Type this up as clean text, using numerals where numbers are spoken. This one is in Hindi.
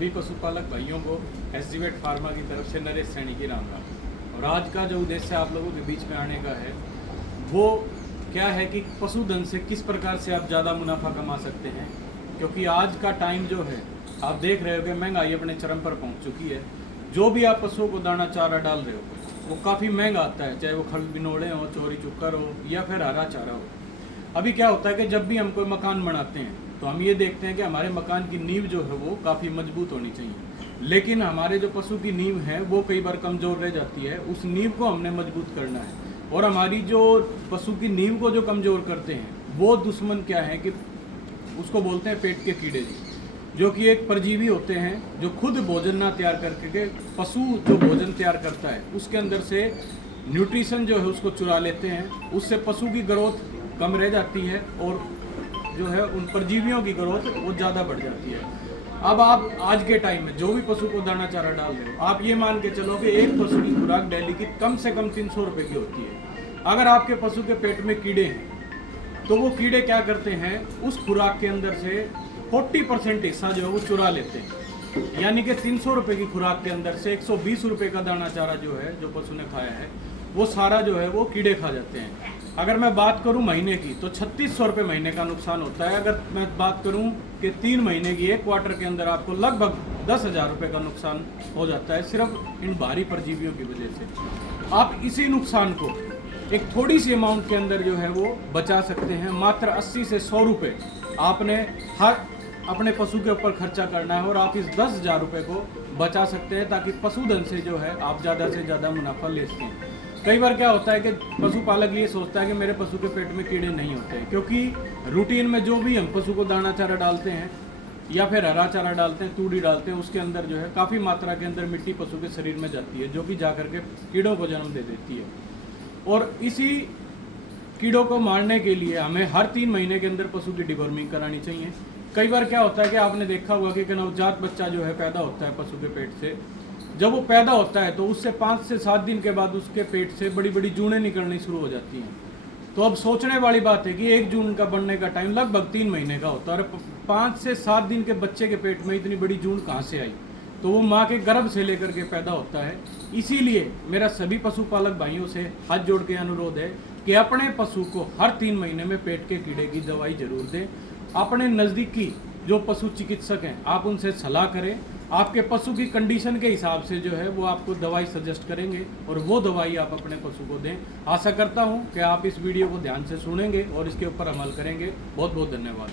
सभी पशुपालक भाइयों को एसजीवेट फार्मा की तरफ से नरेश सैनी की राम राम। और आज का जो उद्देश्य आप लोगों के बीच में आने का है वो क्या है कि पशुधन से किस प्रकार से आप ज़्यादा मुनाफा कमा सकते हैं। क्योंकि आज का टाइम जो है आप देख रहे हो कि महंगाई अपने चरम पर पहुंच चुकी है। जो भी आप पशुओं को दाना चारा डाल रहे हो वो काफ़ी महंगा आता है, चाहे वो खल बिनोड़े हो, चोरी चुक्कर हो या फिर हरा चारा हो। अभी क्या होता है कि जब भी हम कोई मकान बनाते हैं तो हम ये देखते हैं कि हमारे मकान की नींव जो है वो काफ़ी मजबूत होनी चाहिए, लेकिन हमारे जो पशु की नींव है वो कई बार कमज़ोर रह जाती है। उस नींव को हमने मजबूत करना है। और हमारी जो पशु की नींव को जो कमज़ोर करते हैं वो दुश्मन क्या है कि उसको बोलते हैं पेट के कीड़े, जो कि एक परजीवी होते हैं जो खुद भोजन ना तैयार करके पशु जो भोजन तैयार करता है उसके अंदर से न्यूट्रिशन जो है उसको चुरा लेते हैं। उससे पशु की ग्रोथ कम रह जाती है और जो है उन परजीवियों की ग्रोथ वो ज़्यादा बढ़ जाती है। अब आप आज के टाइम में जो भी पशु को दाना चारा डाल रहे हो, आप ये मान के चलो कि एक पशु की खुराक डेली की कम से कम 300 रुपये की होती है। अगर आपके पशु के पेट में कीड़े हैं तो वो कीड़े क्या करते हैं, उस खुराक के अंदर से 40% हिस्सा जो है वो चुरा लेते हैं। यानी कि 300 रुपये की खुराक के अंदर से 120 रुपये का दाना चारा जो है जो पशु ने खाया है वो सारा जो है वो कीड़े खा जाते हैं। अगर मैं बात करूं महीने की तो 3600 रुपये महीने का नुकसान होता है। अगर मैं बात करूं कि 3 महीने की एक क्वार्टर के अंदर आपको लगभग 10,000 रुपये का नुकसान हो जाता है सिर्फ इन भारी परजीवियों की वजह से। आप इसी नुकसान को एक थोड़ी सी अमाउंट के अंदर जो है वो बचा सकते हैं। मात्र 80 से 100 रुपये आपने हर अपने पशु के ऊपर खर्चा करना है और आप इस 10,000 रुपये को बचा सकते हैं ताकि पशुधन से जो है आप ज़्यादा से ज़्यादा मुनाफा ले सकें। कई बार क्या होता है कि पशुपालक ये सोचता है कि मेरे पशु के पेट में कीड़े नहीं होते, क्योंकि रूटीन में जो भी हम पशु को दाना चारा डालते हैं या फिर हरा चारा डालते हैं, तूड़ी डालते हैं, उसके अंदर जो है काफ़ी मात्रा के अंदर मिट्टी पशु के शरीर में जाती है जो कि जा करके कीड़ों को जन्म दे देती है। और इसी कीड़ों को मारने के लिए हमें हर 3 महीने के अंदर पशु की डिवॉर्मिंग करानी चाहिए। कई बार क्या होता है कि आपने देखा होगा कि नवजात बच्चा जो है पैदा होता है पशु के पेट से, जब वो पैदा होता है तो उससे 5 से 7 दिन के बाद उसके पेट से बड़ी बड़ी जूनें निकलनी शुरू हो जाती हैं। तो अब सोचने वाली बात है कि 1 जून का बनने का टाइम लगभग 3 महीने का होता है और 5 से 7 दिन के बच्चे के पेट में इतनी बड़ी जून कहाँ से आई। तो वो माँ के गर्भ से लेकर के पैदा होता है। इसीलिए मेरा सभी पशुपालक भाइयों से हाथ जोड़ के अनुरोध है कि अपने पशु को हर 3 महीने में पेट के कीड़े की दवाई जरूर दें। अपने नज़दीकी जो पशु चिकित्सक हैं आप उनसे सलाह करें। आपके पशु की कंडीशन के हिसाब से जो है वो आपको दवाई सजेस्ट करेंगे और वो दवाई आप अपने पशु को दें। आशा करता हूँ कि आप इस वीडियो को ध्यान से सुनेंगे और इसके ऊपर अमल करेंगे। बहुत बहुत धन्यवाद।